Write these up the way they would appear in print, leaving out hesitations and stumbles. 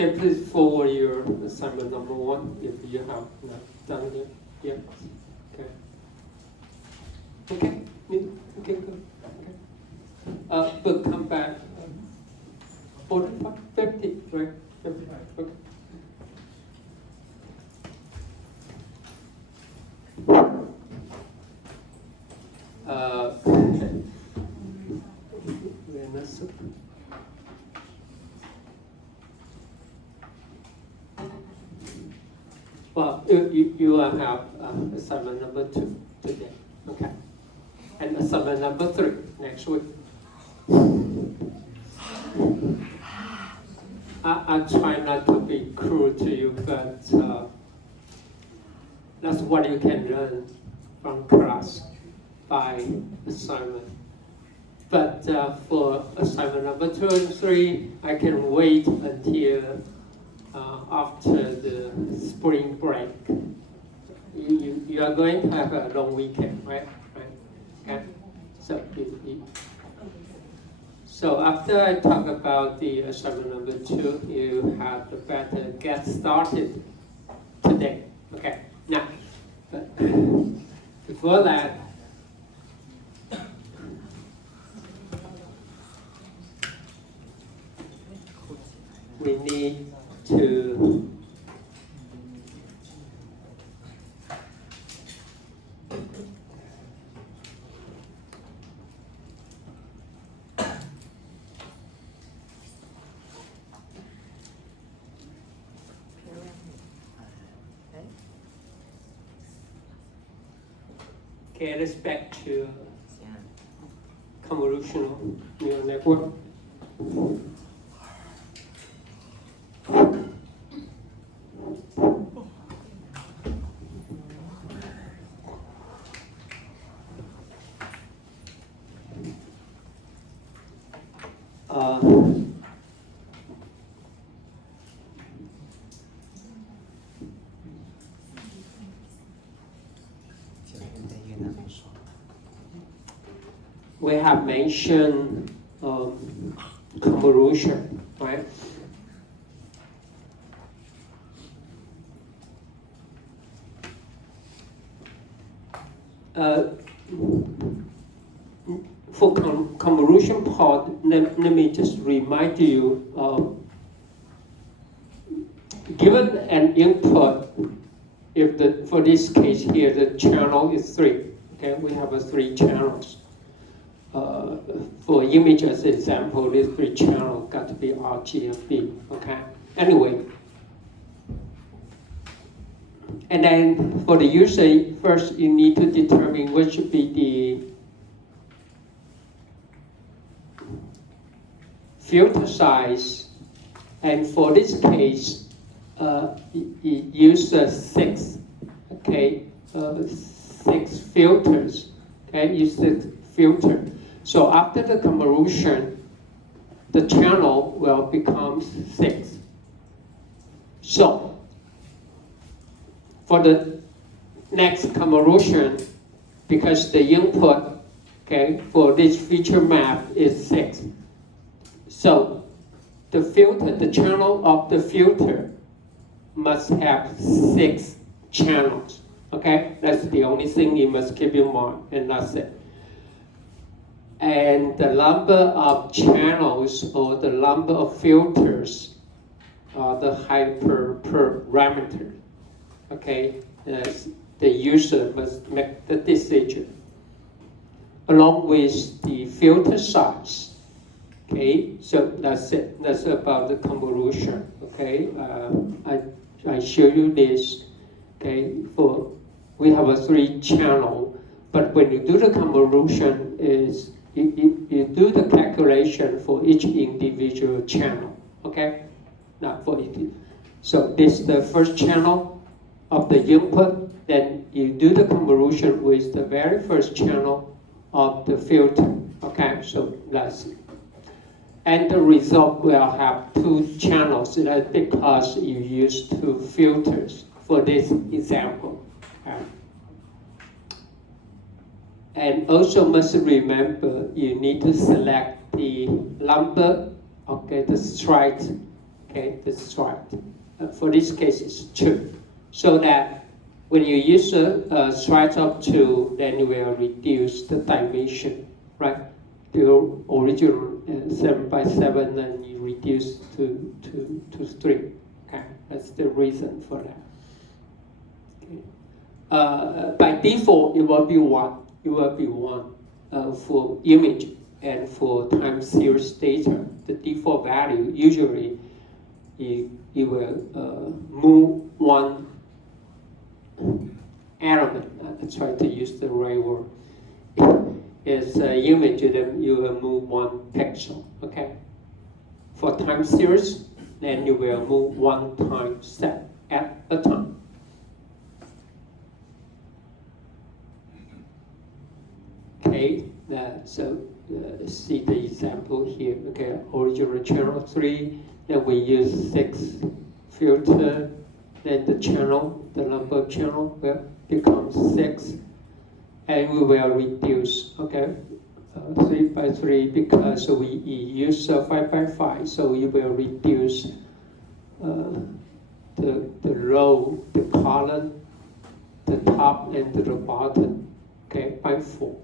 Okay, please forward your assignment number 1 if you have not done it yet. Okay. Okay. Okay. Good. Okay. But come back. 45, 50, right? 50. Okay. Well, you will have assignment number 2 today, okay? And assignment number 3 next week. I try not to be cruel to you, but that's what you can learn from class by assignment. But for assignment number 2 and 3, I can wait until after the spring break. You are going to have a long weekend, right? Okay. So after I talk about the assignment number 2, you have to better get started today. Okay. Now, before that, we need to get us back to convolutional neural network. We have mentioned convolution, right? For convolution part, let me just remind you, given an input, if for this case here, the channel is 3, okay? We have 3 channels. For image as an example, these 3 channels got to be R, G, and B, okay? Anyway, and then for the user, first you need to determine which should be the filter size, and for this case, use 6, okay? 6 filters, okay? Use 6 filters. So after the convolution, the channel will become 6. So for the next convolution, because the input, okay, for this feature map is 6. So the filter, the channel of the filter must have 6 channels, okay? That's the only thing you must keep in mind, and that's it. And the number of channels or the number of filters are the hyperparameter. Okay, the user must make the decision along with the filter size. Okay, so that's it. That's about the convolution. Okay, I show you this. Okay, we have a 3 channel, but when you do the convolution is you do the calculation for each individual channel, okay? Not for it. So this is the first channel of the input, then you do the convolution with the very first channel of the filter, okay? So that's it. And the result will have 2 channels, that's because you use 2 filters for this example. And also must remember, you need to select the number, okay, the straight okay, the stride. For this case, it's 2. So that when you use a stride of 2, then you will reduce the dimension, right? The original 7 by 7, then you reduce to 3. Okay, that's the reason for that. Okay. By default, it will be 1. It will be 1 for image and for time series data. The default value usually you will move one element. I try to use the right word. Is image, then you will move 1 pixel. Okay. For time series, then you will move 1 time step at a time. Okay. So see the example here. Okay. Original channel 3. Then we use 6 filter. Then the channel, the number of channel will become 6. And we will reduce, okay, 3 by 3 because we use 5 by 5, so we will reduce the row, the column, the top and the bottom, okay, by 4,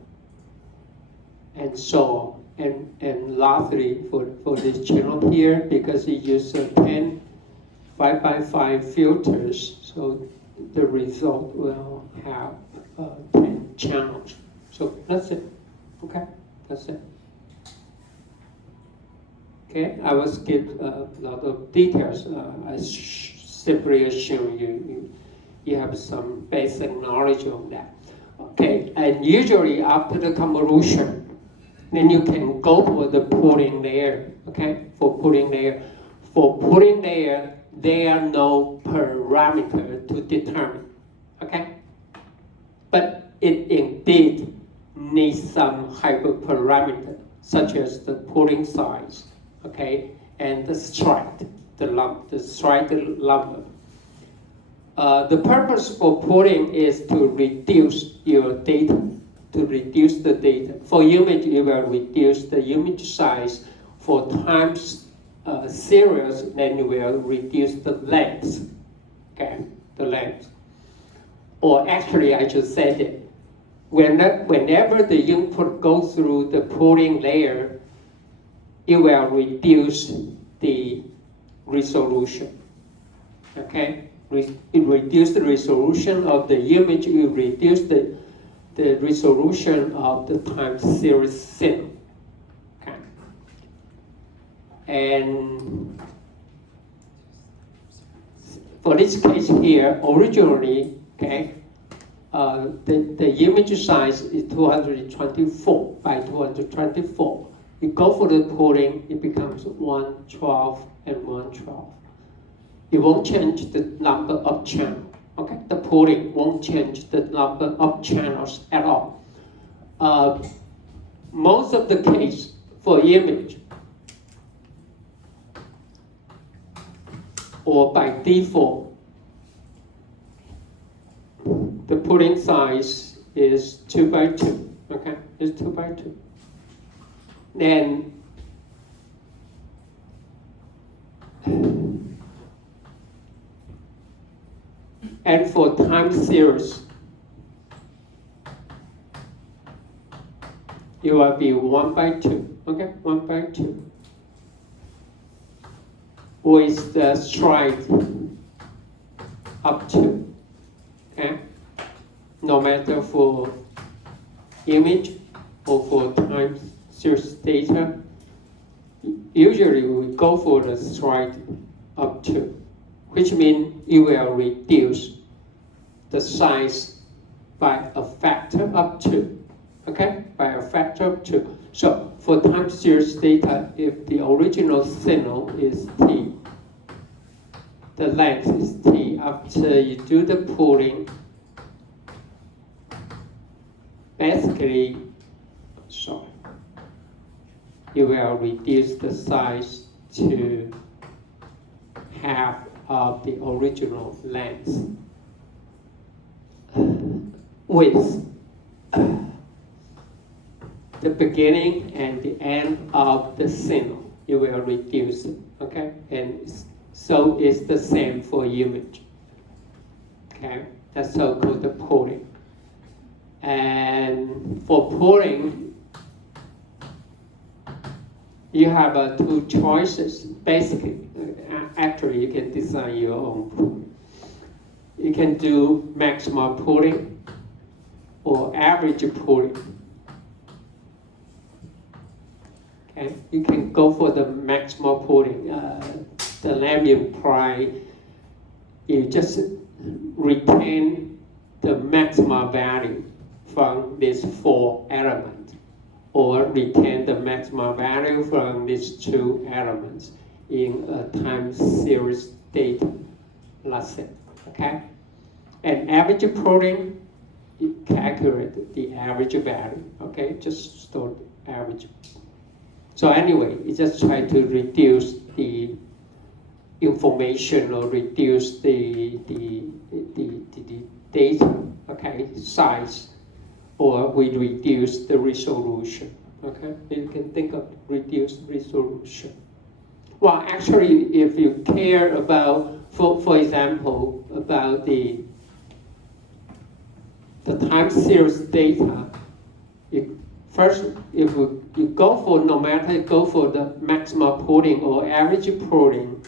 and so on. And lastly, for this channel here, because we use 10 5 by 5 filters, so the result will have 10 channels. So that's it. Okay, that's it. Okay, I will skip a lot of details. I simply assume you have some basic knowledge of that. Okay, and usually after the convolution, then you can go for the pooling layer. Okay, for pooling layer. For pooling layer, there are no parameter to determine. Okay, but it indeed needs some hyperparameter, such as the pooling size, okay, and the stride, the stride number. The purpose for pooling is to reduce your data, to reduce the data. For image, you will reduce the image size. For time series, then you will reduce the length, okay, the length. Or actually, I just said it. Whenever the input goes through the pooling layer, it will reduce the resolution. Okay? It reduces the resolution of the image, it reduces the resolution of the time series signal. Okay? And for this case here, originally, okay, the image size is 224 by 224. You go for the pooling, it becomes 112 and 112. It won't change the number of channels. Okay, the pooling won't change the number of channels at all. Most of the case for image, or by default, the pooling size is 2 by 2. Okay, it's 2 by 2. Then and for time series, it will be 1 by 2. Okay, 1 by 2. With the stride up to. Okay? No matter for image or for time series data, usually we go for the stride up to, which means you will reduce the size by a factor of 2. Okay? By a factor of 2. So for time series data, if the original signal is t, the length is t. After you do the pooling, basically, you will reduce the size to half of the original length with the beginning and the end of the signal. You will reduce it, okay? And So it's the same for image. Okay, that's so-called the pooling. And for pooling, you have two choices. Basically, actually, you can design your own pooling. You can do maximal pooling or average pooling. Okay, you can go for the maximal pooling. The lamp imply you just retain the maximal value from these 4 elements, or retain the maximal value from these 2 elements in a time series data, let's say, okay? And average pooling, it calculate the average value, okay? Just store the average. So anyway, you just try to reduce the information or reduce the data, okay, size, or we reduce the resolution, okay? You can think of reduced resolution. Well, actually, if you care about, for example, about the time series data, first, if you go for, no matter you go for the maximal pooling or average pooling,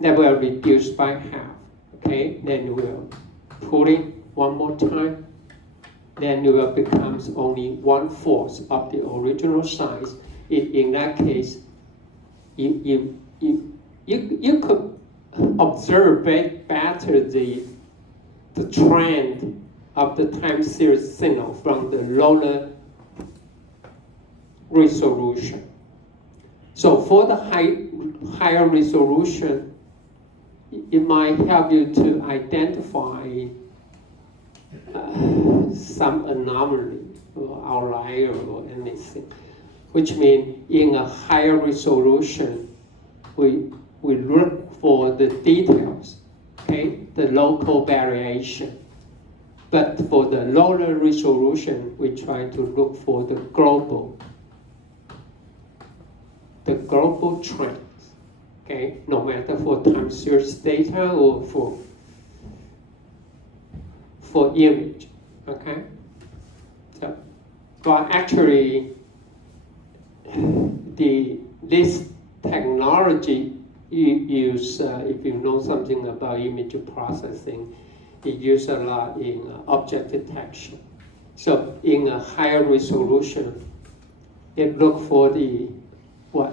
that will reduce by half, okay? Then you will pooling one more time, then it will become only 1/4 of the original size. In that case, you could observe better the trend of the time series signal from the lower resolution. So for the higher resolution, it might help you to identify some anomaly or outlier or anything, which means in a higher resolution, we look for the details, okay, the local variation. But for the lower resolution, we try to look for the global trends, okay, no matter for time series data or for image, okay? So, but actually, this technology you use, if you know something about image processing, it used a lot in object detection. So in a higher resolution, it look for the what?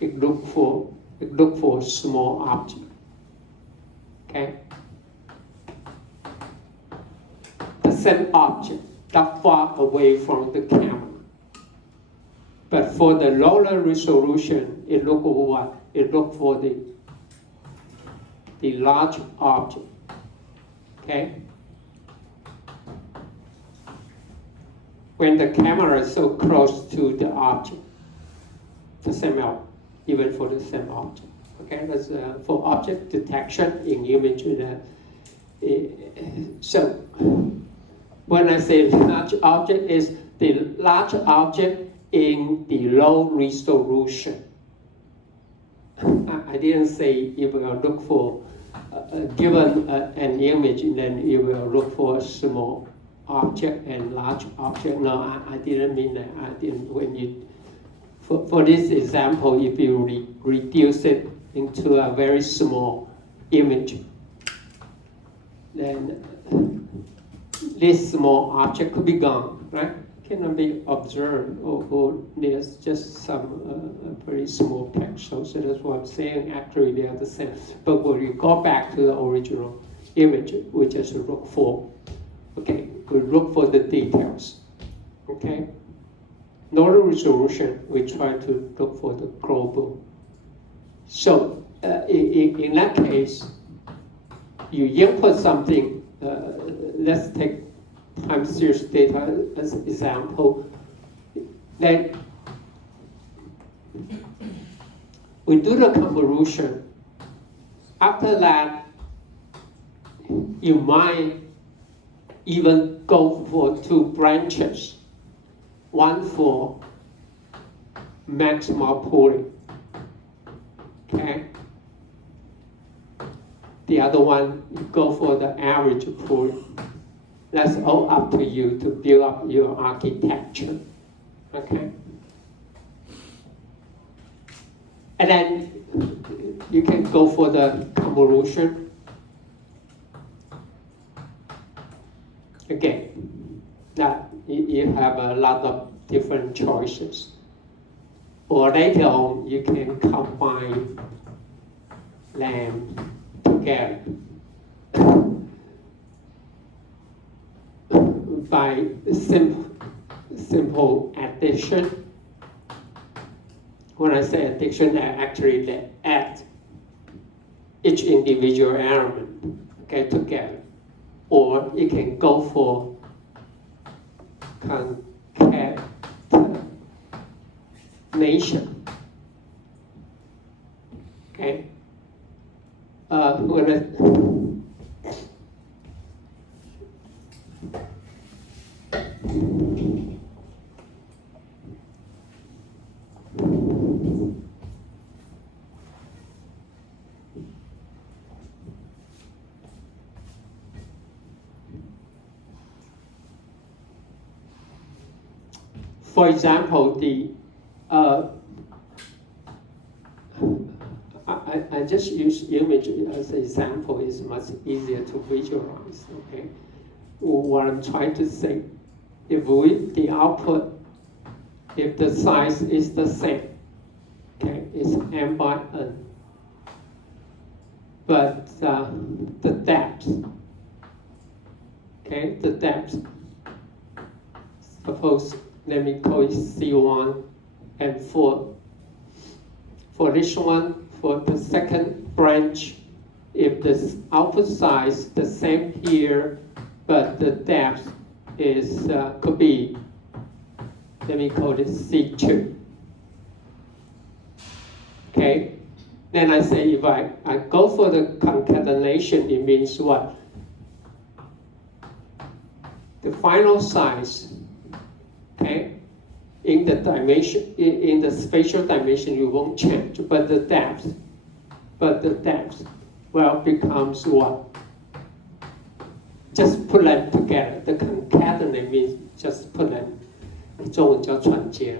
It look for small object. Okay. The same object that far away from the camera. But for the lower resolution, it look for what? It look for the large object. Okay? When the camera is so close to the object, the same object, even for the same object. Okay, that's for object detection in image. So, when I say large object, is the large object in the low resolution. I didn't say you will look for given an image, and then you will look for a small object and large object. No, I didn't mean that. I didn't. When you for this example, if you reduce it into a very small image, then this small object could be gone, right? Cannot be observed, or there's just some very small pixels. So that's what I'm saying. Actually, they are the same. But when you go back to the original image, we just look for, okay, we look for the details, okay? Lower resolution, we try to look for the global. So in that case, you input something. Let's take time series data as an example. Then we do the convolution. After that, you might even go for 2 branches. One for maximal pooling. Okay? The other one, you go for the average pooling. That's all up to you to build up your architecture. Okay? And then you can go for the convolution. Again, that you have a lot of different choices. Or later on, you can combine them together by simple addition. When I say addition, I actually add each individual element, okay, together. Or you can go for concatenation. Okay? For example, I just use image as an example. It's much easier to visualize. Okay, what I'm trying to say, if the output, if the size is the same, okay, it's m by n, but the depth, okay, the depth, suppose, let me call it C1, and for this one, for the second branch, if the output size the same here, but the depth is could be, let me call it C2. Okay, then I say if I go for the concatenation, it means what? The final size, okay, in the dimension, in the spatial dimension, you won't change, but the depth, well, becomes what? Just put them together. The concatenate means just put them. 中文叫串接，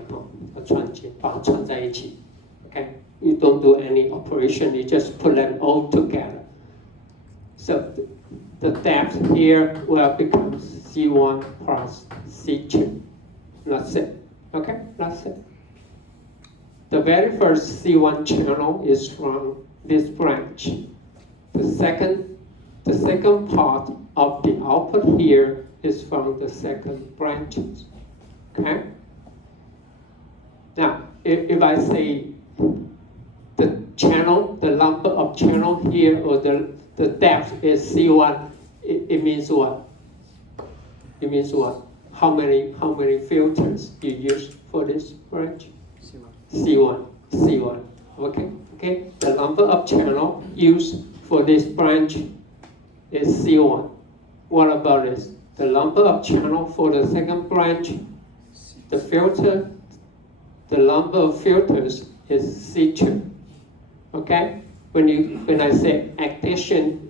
串接，把它串在一起。Okay, you don't do any operation. You just put them all together. So the depth here will become C1 plus C2. That's it. Okay, that's it. The very first C1 channel is from this branch. The second part of the output here is from the second branches. Okay? Now, if I say the channel, the number of channel here, or the depth is C1, it means what? It means what? How many filters you use for this branch? C1. Okay. The number of channel used for this branch is C1. What about this? The number of channel for the second branch, the number of filters is C2. Okay? When I say addition,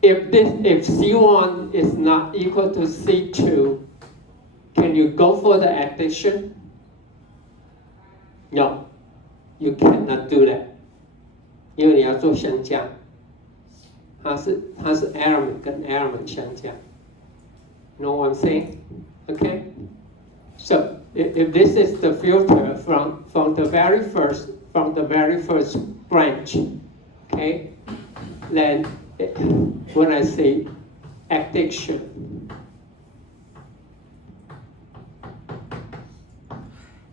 if C1 is not equal to C2, can you go for the addition? No, you cannot do that. 因为你要做相加，它是 element 跟 element 相加。Know what I'm saying? Okay? So if this is the filter from the very first branch, okay, then when I say addition,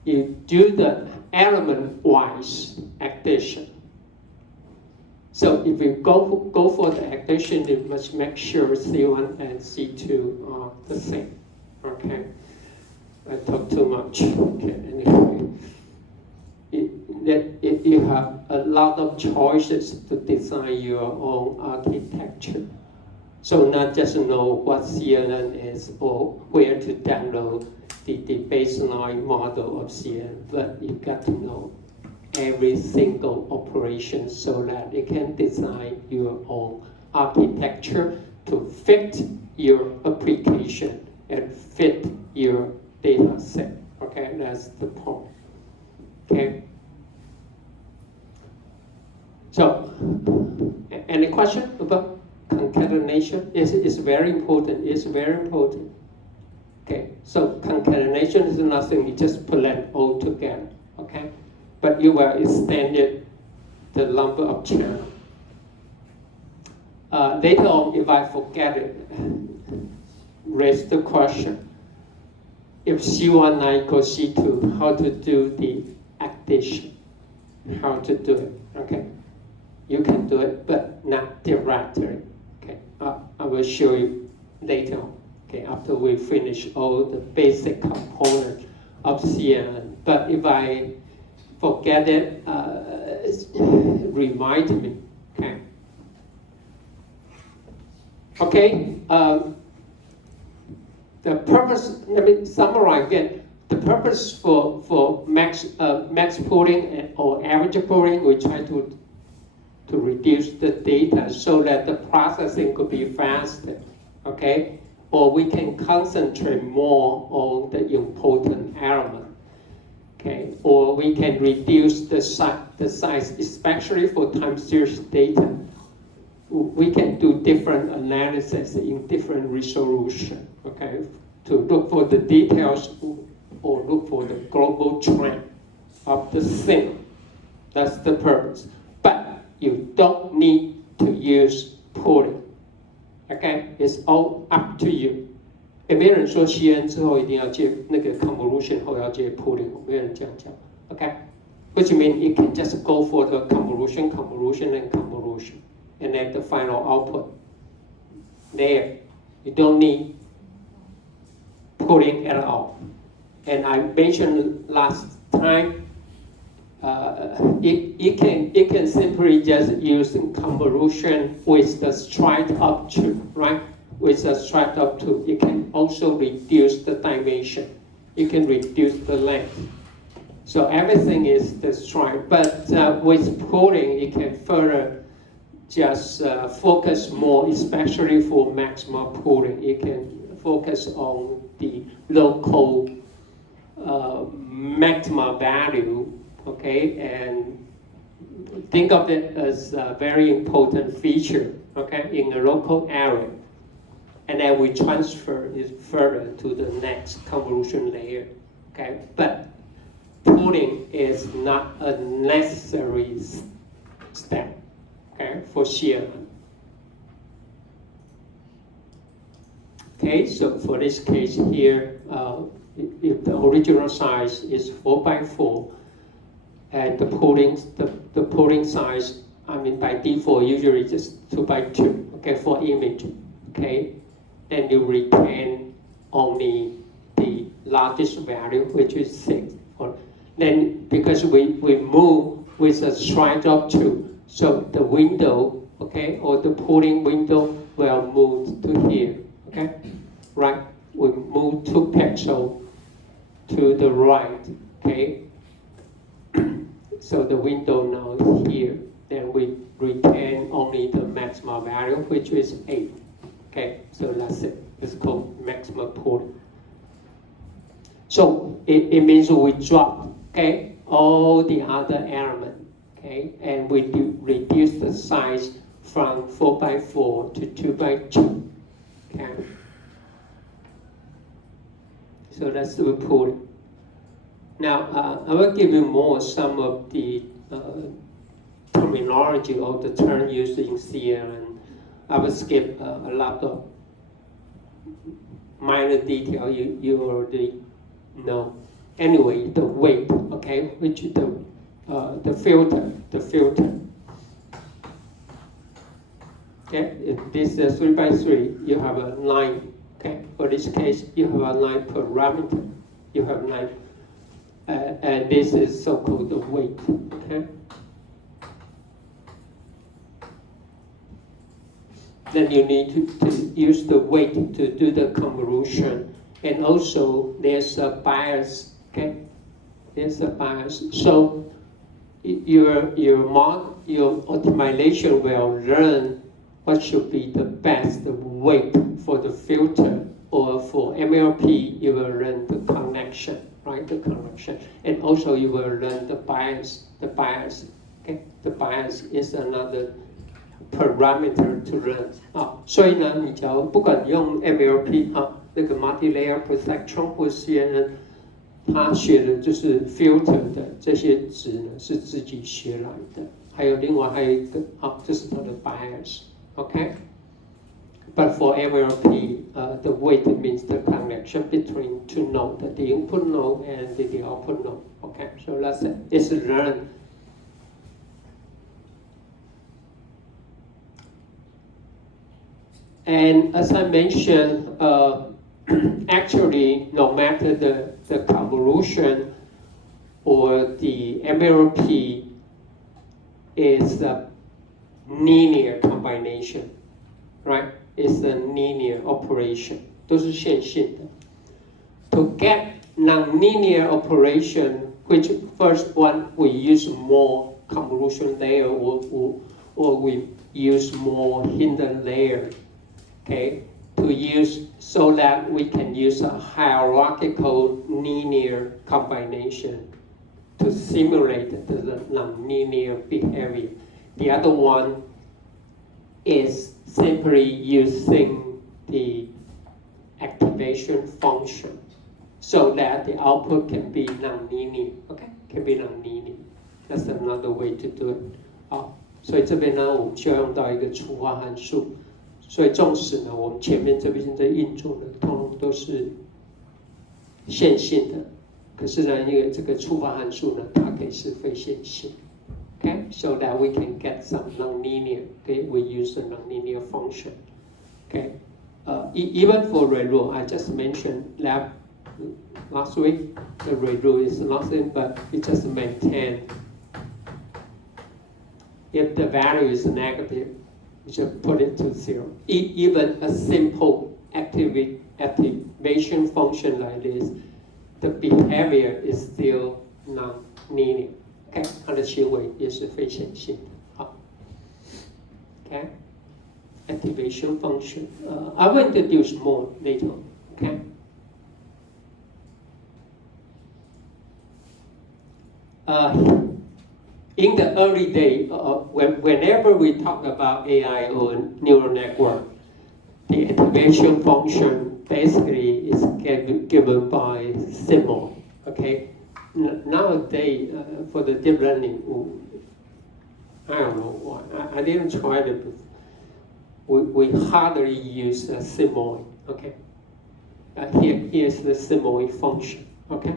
you do the element-wise addition. So if you go for the addition, you must make sure C1 and C2 are the same. Okay, I talk too much. Okay, anyway, you have a lot of choices to design your own architecture. So not just know what CNN is or where to download the baseline model of CNN, but you got to know every single operation so that you can design your own architecture to fit your application and fit your data set. Okay, that's the point. Okay. So, any question about concatenation? It's very important. It's very important. Okay. So concatenation is nothing. You just put them all together. Okay. But you will extend it the number of channels. Later on, if I forget it, raise the question. If C1 equals C2, how to do the addition? How to do it? Okay, you can do it, but not directly. Okay, I will show you later on. Okay, after we finish all the basic components of CNN. But if I forget it, remind me. Okay. Okay. The purpose. Let me summarize again. The purpose for max pooling or average pooling, we try to reduce the data so that the processing could be faster. Okay. Or we can concentrate more on the important element. Okay, or we can reduce the size, especially for time series data. We can do different analysis in different resolution, okay, to look for the details or look for the global trend of the thing. That's the purpose. But you don't need to use pooling. Okay, it's all up to you. 也没有人说 CNN 之后一定要接那个 convolution 后要接 pooling， 没有人这样讲。Okay, which means you can just go for the convolution, and then the final output. There, you don't need pooling at all. And I mentioned last time, you can simply just use convolution with the straight up to, right? With a straight up to, you can also reduce the dimension. You can reduce the length. So everything is the straight, but with pooling, you can further just focus more, especially for maximum pooling. You can focus on the local maximum value, okay, and think of it as a very important feature, okay, in a local area. And then we transfer it further to the next convolution layer, okay? But pooling is not a necessary step, okay, for CNN. Okay, so for this case here, if the original size is 4x4, and the pooling size, I mean by default usually just 2x2, okay, for image, okay. Then you retain only the largest value, which is 6. Then because we move with a straight up to, so the window, okay, or the pooling window will move to here, okay, right? We move 2 pixels to the right, okay. So the window now is here. Then we retain only the maximum value, which is 8. Okay, so that's it. It's called maximum pooling. So it means we drop, okay, all the other elements, okay, and we reduce the size from 4x4 to 2x2, okay. So that's the pooling. Now I will give you some of the terminology or the term used in CNN. I will skip a lot of minor detail you already know. Anyway, the weight, okay, which the filter. Okay, if this is 3x3, you have a 9. Okay, for this case, you have a 9 parameter. You have 9, and this is so-called the weight. Okay. then you need to use the weight to do the convolution. And also there's a bias, okay? There's a bias. So your optimization will learn what should be the best weight for the filter, or for MLP, you will learn the connection, right? The connection. And also you will learn the bias, okay? The bias is another parameter to learn 所以呢，你只要不管用 MLP 那个 multi-layer perceptron 或 CNN， 他学的就是 filter 的这些值呢是自己学来的。还有另外还有一个这是它的 bias，OK？ But for MLP, the weight means the connection between two nodes, the input node and the output node. Okay, so that's it. It's learned. And as I mentioned, actually, no matter the convolution or the MLP is a linear combination, right? It's a linear operation. 都是线性的。To get non-linear operation, which first one we use more convolution layer or we use more hidden layer. Okay, to use so that we can use a hierarchical linear combination to simulate the non-linear behavior. The other one is simply using the activation function so that the output can be non-linear. Okay, can be non-linear. That's another way to do it. 好，所以这边呢，我们需要用到一个除化函数。所以纵使呢，我们前面这边在运作呢，通通都是线性的，可是呢，因为这个除化函数呢，它可以是非线性。Okay, so that we can get some non-linear. Okay, we use a non-linear function. Okay, even for ReLU, I just mentioned that last week. The ReLU is nothing but it just maintain. If the value is negative, you just put it to 0. Even a simple activation function like this, the behavior is still non-linear. Okay, 它的行为也是非线性的。好 ，Okay, activation function. I will introduce more later. Okay. In the early day, whenever we talk about AI or neural network, the activation function basically is given by symbol. Okay. Nowadays, for the deep learning, I don't know why. I didn't try it before. We hardly use a symbol. Okay. Here's the symbol function. Okay.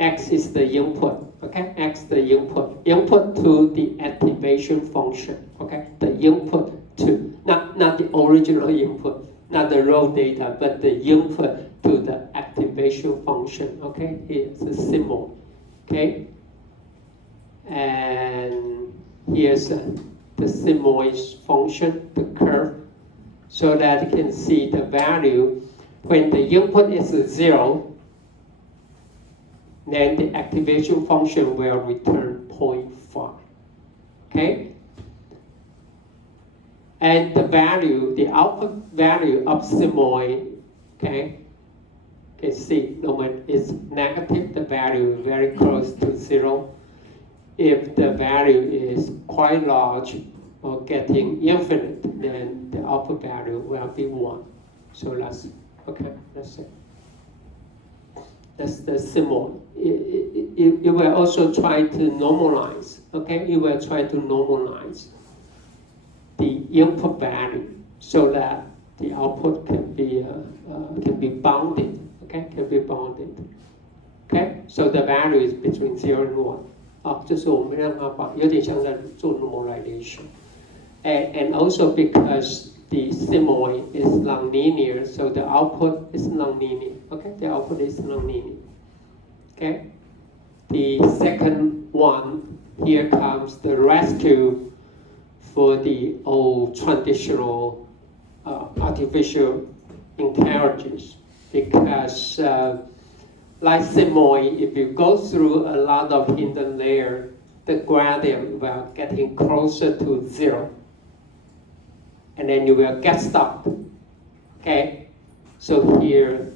X is the input. Okay. X the input. Input to the activation function. Okay. The input to not the original input, not the raw data, but the input to the activation function. Okay, here's the symbol. Okay, and here's the symbol function, the curve, so that you can see the value. When the input is 0, then the activation function will return 0.5. Okay. And the value, the output value of symbol, okay, you can see when it's negative, the value is very close to 0. If the value is quite large or getting infinite, then the output value will be 1. So that's, okay, that's it. That's the symbol. You will also try to normalize, okay? You will try to normalize the input value so that the output can be bounded. Okay, can be bounded. Okay, so the value is between 0 and 1. 这是我们让它把有点像在做 normalization. And also because the symbol is nonlinear, so the output is nonlinear. Okay, the output is nonlinear. Okay, the second one, here comes the rescue for the old traditional artificial intelligence, because like Simoy, if you go through a lot of hidden layer, the gradient will getting closer to 0. And then you will get stuck. Okay? So here,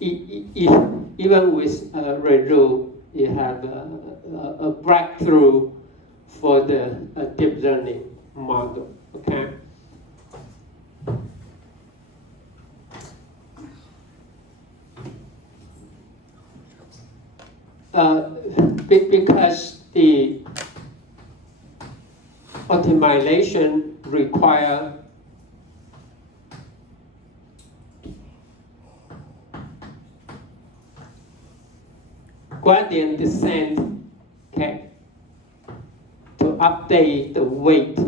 even with Redu, you have a breakthrough for the deep learning model. Okay? Because the optimization require gradient descent, okay, to update the weight.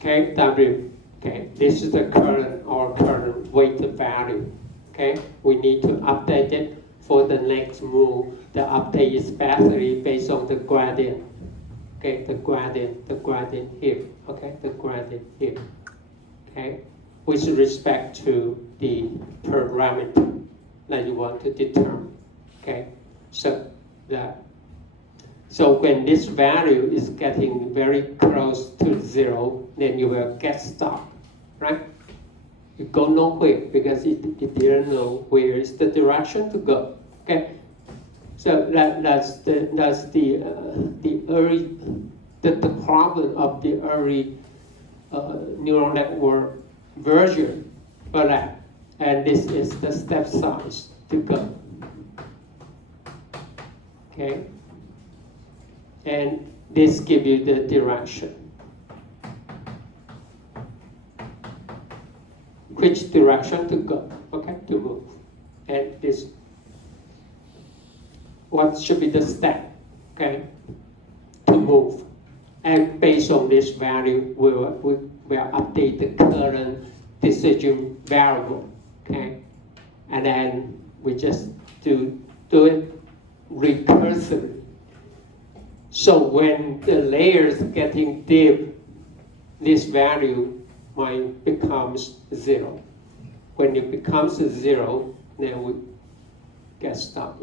Okay, W. Okay, this is the current weight value. Okay, we need to update it for the next move. The update is basically based on the gradient. Okay, the gradient here. Okay, the gradient here. Okay, with respect to the parameter that you want to determine. Okay, so when this value is getting very close to 0, then you will get stuck, right? You go nowhere because it didn't know where is the direction to go. Okay, so that's the problem of the early neural network version for that, and this is the step size to go. Okay. And this gives you the direction. Which direction to go, okay, to move. And this, what should be the step, okay, to move. And based on this value, we'll update the current decision variable, okay? And then we just do it recursively. So when the layers getting deep, this value might becomes 0. When it becomes 0, then we get stuck.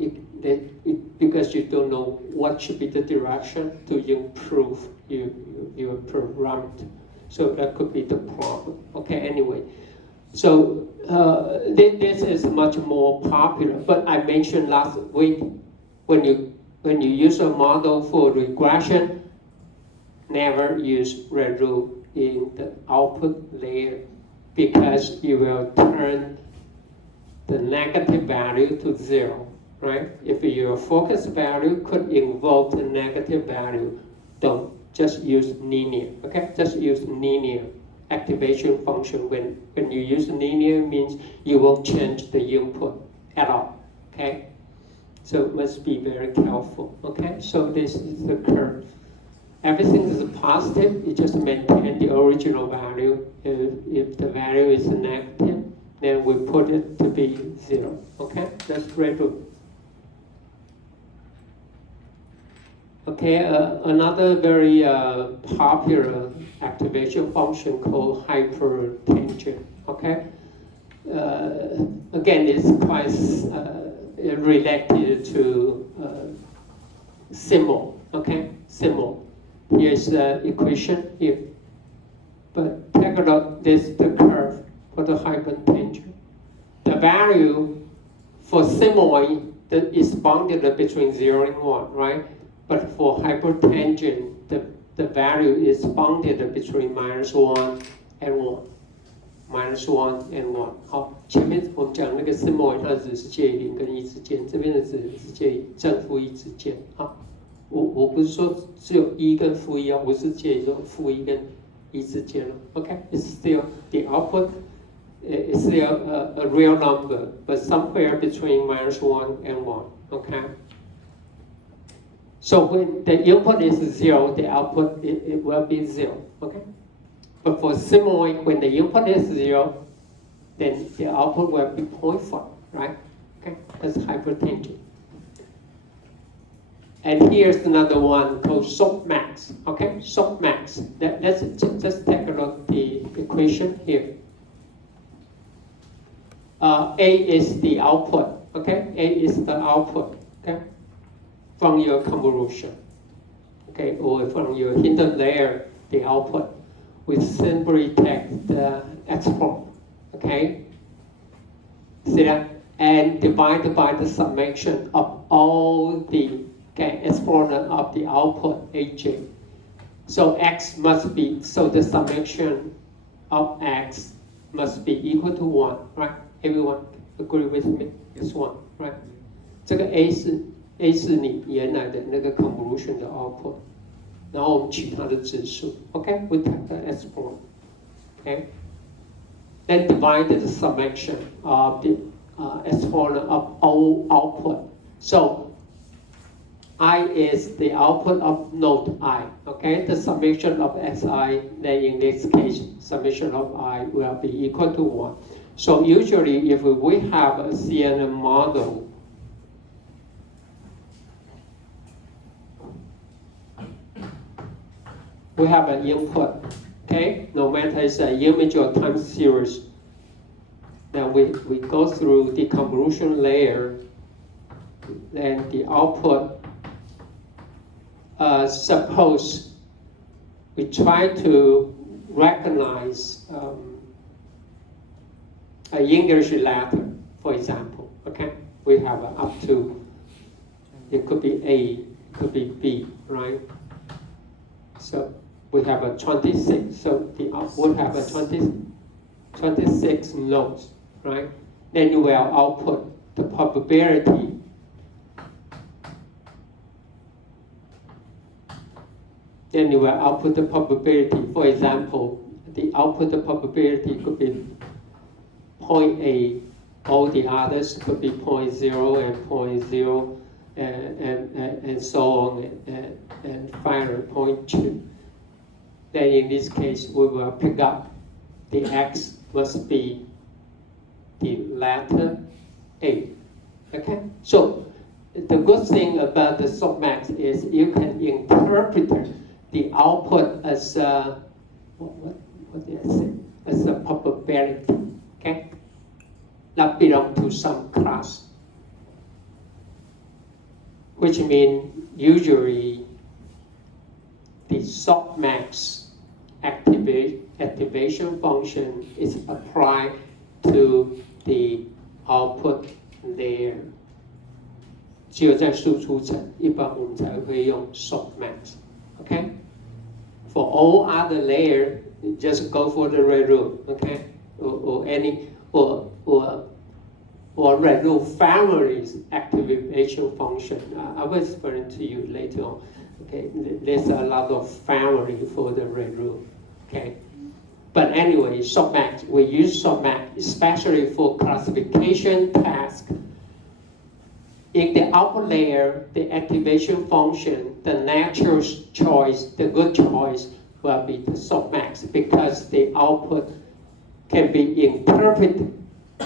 Because you don't know what should be the direction to improve your parameter. So that could be the problem. Okay, anyway. So this is much more popular. But I mentioned last week, when you use a model for regression, never use Redu in the output layer, because you will turn the negative value to 0, right? If your focus value could involve the negative value, don't just use linear, okay? Just use linear activation function. When you use linear, means you won't change the input at all, okay? So must be very careful, okay? So this is the curve. Everything is positive, you just maintain the original value. If the value is negative, then we put it to be 0, okay? That's Redu. Okay, another very popular activation function called hypertension, okay? Again, it's quite related to symbol, okay? Symbol. Here's the equation here. But take a look, this is the curve for the hypertension. The value for simoid is bounded between 0 and 1, right? But for hypertension, the value is bounded between -1 and 1. -1 and 1。好，前面我们讲那个 simoid， 它只是介于0跟1之间，这边的只是介于正负1之间。好。我不是说只有1跟负1哦，我是介于说负1跟1之间了。Okay, it's still the output. It's still a real number, but somewhere between -1 and 1. Okay. So when the input is 0, the output it will be 0, okay? But for simoid, when the input is 0, then the output will be 0.5, right? Okay, that's hypertension. And here's another one called softmax, okay? Softmax. Let's just take a look at the equation here. A is the output, okay? A is the output, okay? From your convolution, okay? Or from your hidden layer, the output. We simply take the exponent, okay? See that? And divide by the summation of all the exponent of the output, Aj. So x must be, so the summation of x must be equal to 1, right? Everyone agree with me? It's 1, right? 这个 A 是你原来的那个 convolution 的 output， 然后我们取它的指数 ，OK？ We take the exponent, okay? Then divide the summation of the exponent of all output. So I is the output of node I, okay? The summation of xi, then in this case, summation of I will be equal to 1. So usually if we have a CNN model, we have an input, okay? No matter it's an image or time series, then we go through the convolution layer, then the output, suppose we try to recognize an English letter, for example, okay? We have up to, it could be A, it could be B, right? So we have a 26, so the output have a 26 nodes, right? Then you will output the probability. Then you will output the probability. For example, the output the probability could be 0.8, all the others could be 0.0 and 0.0 and so on, and finally 0.2. Then in this case, we will pick up the x must be the letter A. Okay? So the good thing about the softmax is you can interpret the output as a, what did I say? As a probability. Okay? That belong to some class. Which means usually the softmax activation function is applied to the output layer. 只有在输出层，一般我们才会用 softmax. Okay? For all other layers, just go for the red rule. Okay? Or red rule families activation function. I will explain to you later on. Okay, there's a lot of family for the red rule. Okay, but anyway, softmax, we use softmax especially for classification tasks. In the output layer, the activation function, the natural choice, the good choice will be the softmax because the output can be interpreted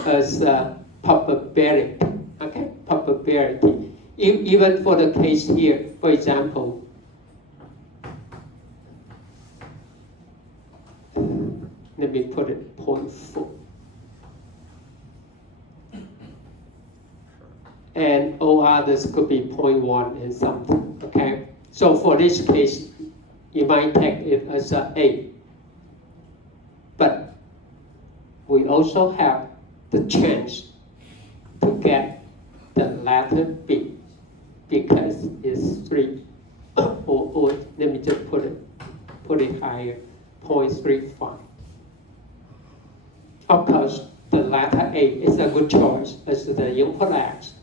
as a probability. Okay, probability. Even for the case here, for example, let me put it 0.4. And all others could be 0.1 and something, okay? So for this case, you might take it as a A. But we also have the chance to get the letter B because it's 3, or let me just put it higher, 0.35. Of course, the letter A is a good choice as the input X,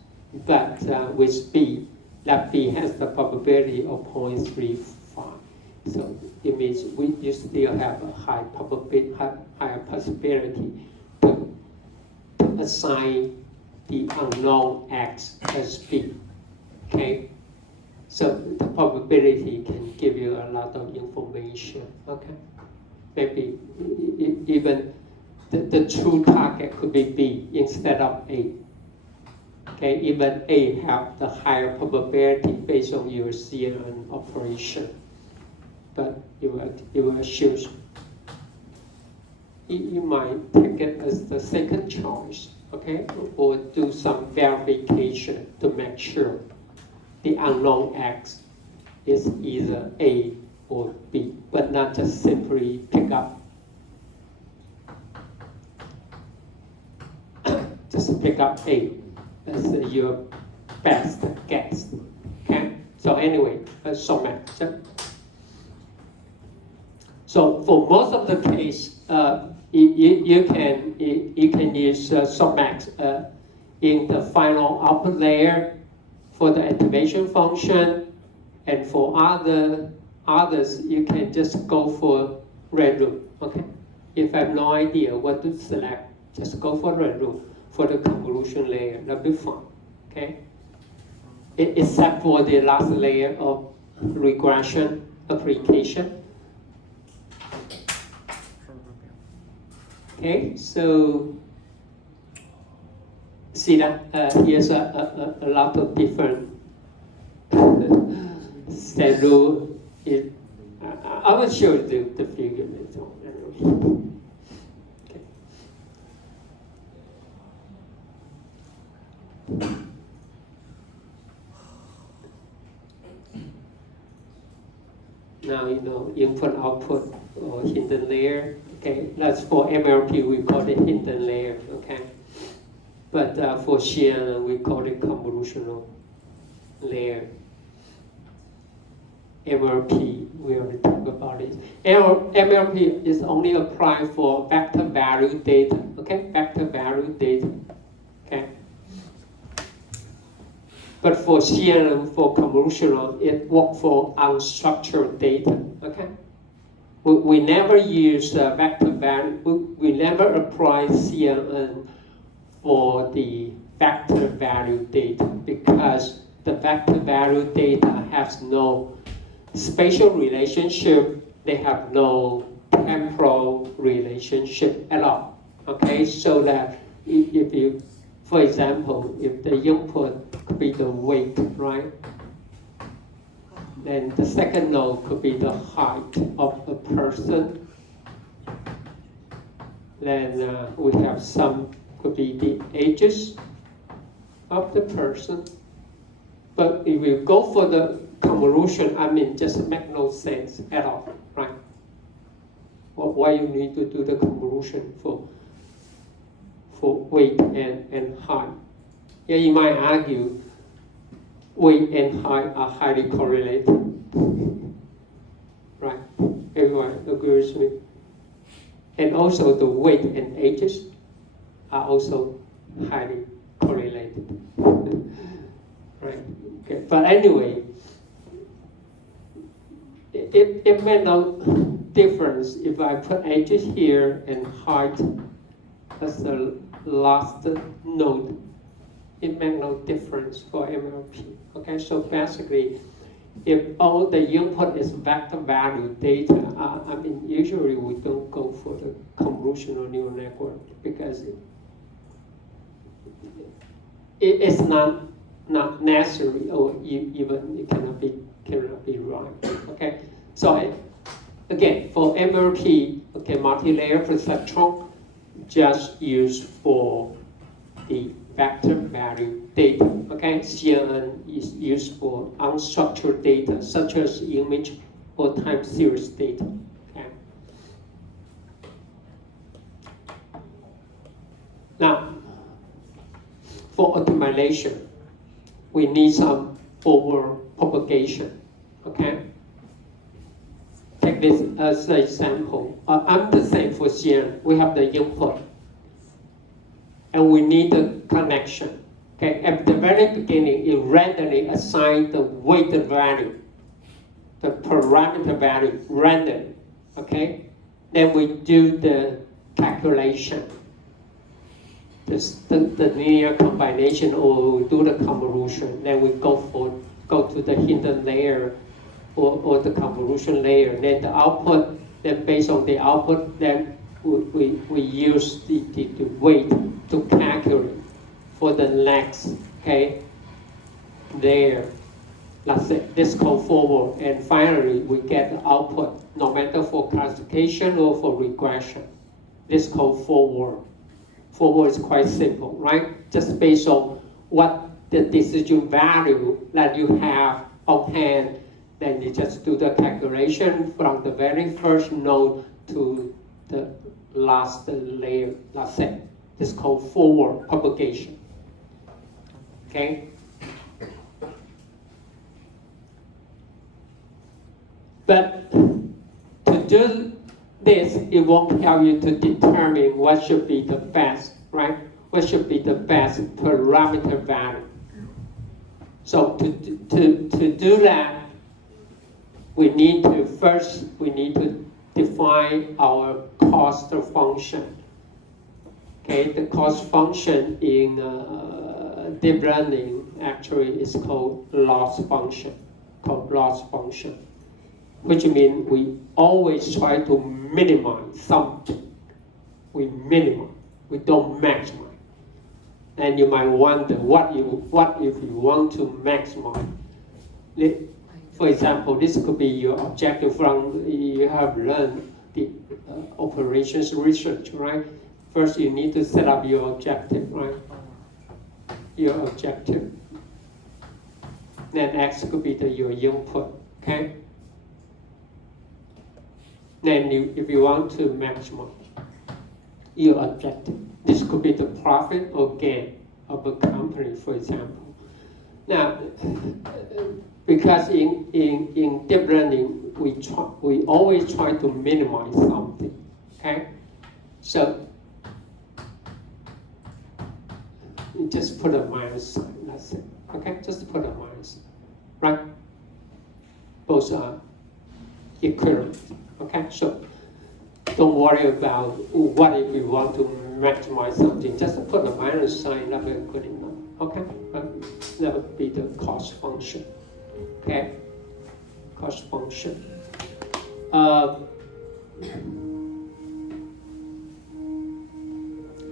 but with B, that B has the probability of 0.35. So it means you still have a higher possibility to assign the unknown X as B. Okay? So the probability can give you a lot of information. Okay, maybe even the true target could be B instead of A. Okay, even A have the higher probability based on your CNN operation, but you will choose. You might take it as the second choice, okay, or do some verification to make sure the unknown X is either A or B, but not just simply pick up. Just pick up A as your best guess. Okay. So anyway, somax. So for most of the case, you can use somax in the final output layer for the activation function, and for others you can just go for random. Okay. If I have no idea what to select, just go for random for the convolution layer. That'll be fine. Okay. Except for the last layer of regression application. Okay, so see that here's a lot of different cell. I will show you the figure later on. Okay. Now you know input output or hidden layer. Okay, that's for MLP, we call it hidden layer, okay? But for CNN, we call it convolutional layer. MLP, we already talked about it. MLP is only applied for vector value data, okay? Vector value data, okay? But for CNN, for convolutional, it works for unstructured data, okay? We never use vector value, we never apply CNN for the vector value data because the vector value data has no spatial relationship, they have no temporal relationship at all. Okay, so that if you, for example, if the input could be the weight, right? Then the second node could be the height of a person. Then we have some, could be the ages of the person. But if you go for the convolution, I mean, just make no sense at all, right? Why you need to do the convolution for weight and height? Yeah, you might argue weight and height are highly correlated. Right? Everyone agrees with me? And also the weight and ages are also highly correlated. Right? Okay. But anyway, it made no difference if I put ages here and height as the last node. It makes no difference for MLP. Okay, so basically, if all the input is vector value data, I mean, usually we don't go for the convolutional neural network because it's not necessary, or even it cannot be right. Okay, so again, for MLP, okay, multi-layer perceptron just used for the vector value data. Okay, CNN is used for unstructured data such as image or time series data. Okay. Now, for optimization, we need some over propagation. Okay. Take this as an example. I'm the same for CNN. We have the input. And we need the connection. Okay, at the very beginning, it randomly assigns the weighted value, the parameter value randomly. Okay, then we do the calculation, the linear combination, or do the convolution. Then we go for go to the hidden layer or the convolution layer. Then the output, then based on the output, then we use the weight to calculate for the next, okay, layer. Let's say this go forward, and finally we get the output, no matter for classification or for regression. This go forward. Forward is quite simple, right? Just based on what the decision value that you have on hand, then you just do the calculation from the very first node to the last layer, let's say. This called forward propagation. Okay? But to do this, it won't help you to determine what should be the best, right? What should be the best parameter value. So to do that, we need to define our cost function. Okay, the cost function in deep learning actually is called loss function, which means we always try to minimize something. We minimize, we don't maximize. And you might wonder, what if you want to maximize? For example, this could be your objective from, you have learned the operations research, right? First, you need to set up your objective, right? Your objective. Then X could be your input, okay? Then if you want to maximize your objective, this could be the profit or gain of a company, for example. Now, because in deep learning, we always try to minimize something, okay? So, you just put a minus sign, that's it, okay? Just put a minus sign, right? Both are equivalent, okay? So, don't worry about what if you want to maximize something. Just put a minus sign, that will be good enough. Okay? But that would be the cost function. Okay? Cost function.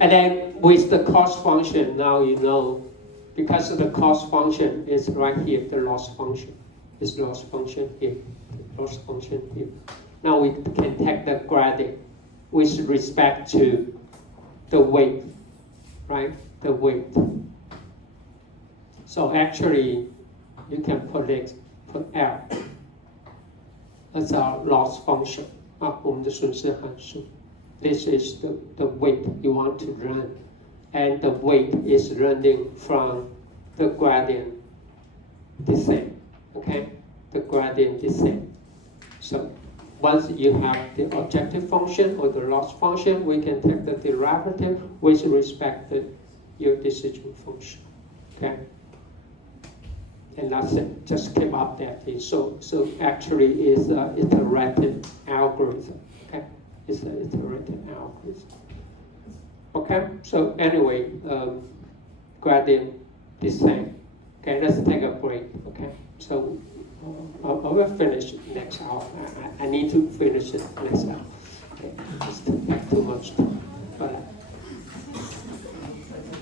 And then with the cost function, now you know, because the cost function is right here, the loss function. This loss function here, the loss function here. Now we can take the gradient with respect to the weight, right? The weight. So actually, you can put L as our loss function. 我们的损失函数. This is the weight you want to run. And the weight is running from the gradient descent. Okay? The gradient descent. So once you have the objective function or the loss function, we can take the derivative with respect to your decision function. Okay? And that's it. Just keep up that thing. So actually it's an iterative algorithm. Okay? It's an iterative algorithm. Okay? So anyway, gradient descent. Okay, let's take a break. Okay? So I will finish next hour. I need to finish it next hour. Okay? Just take too much time. But